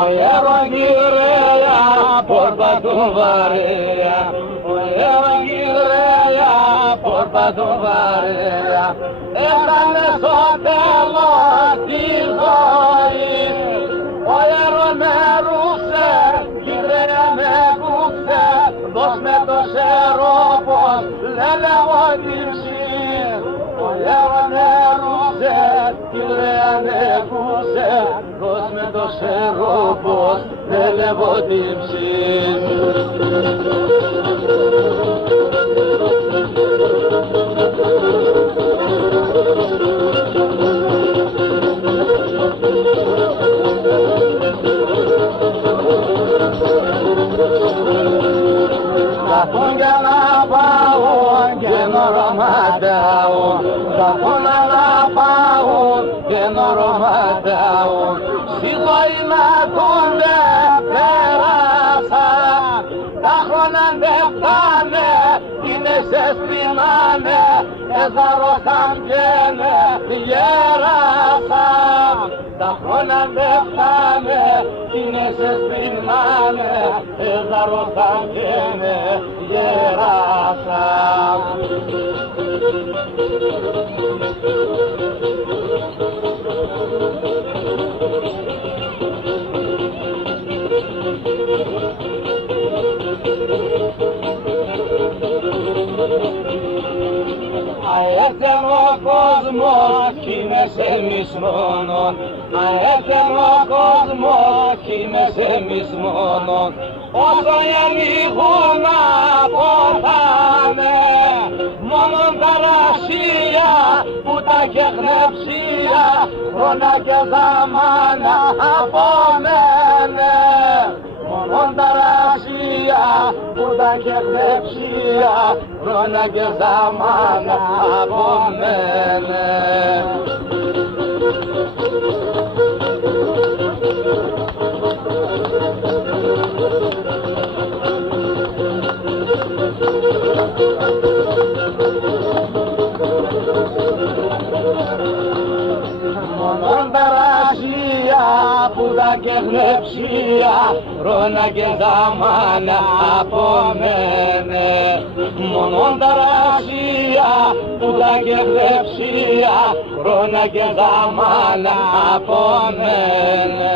Oyerongirea porba tumvarea, Oyerongirea porba tumvarea, Etane sotelo tizoi, Oyeroneruse, Girea neguse, Dosme doseropos, lele odimsin, Oyeroneruse, Girea neguse, Dosme doseropos, lele odimsin. Εζαρώσαν καίνε γέρασαν, τα χρόνια δεν φτάνε, είναι σε σπινάνε, εζαρώσαν καίνε γέρασαν. Αέθεν ο κόσμος κι είναι σε εμείς μόνον, αέθεν ο κόσμος κι είναι σε εμείς μόνον, όσο οι ανοίγουν να ποθάνε, μόνον τα ρασία που τα και γνεψία, χρόνια και ζαμάνα απομένε. Μόνον τα ρασία που τα και γνεψία, χρόνια και ζαμάνα απομένε. Μόνον τα ρασία που τα και γνεψία, χρόνια και ζαμάνα απομένε. Μόνον τα ρασία που τα και γνεψία, χρόνια και ζαμάνα απομένε.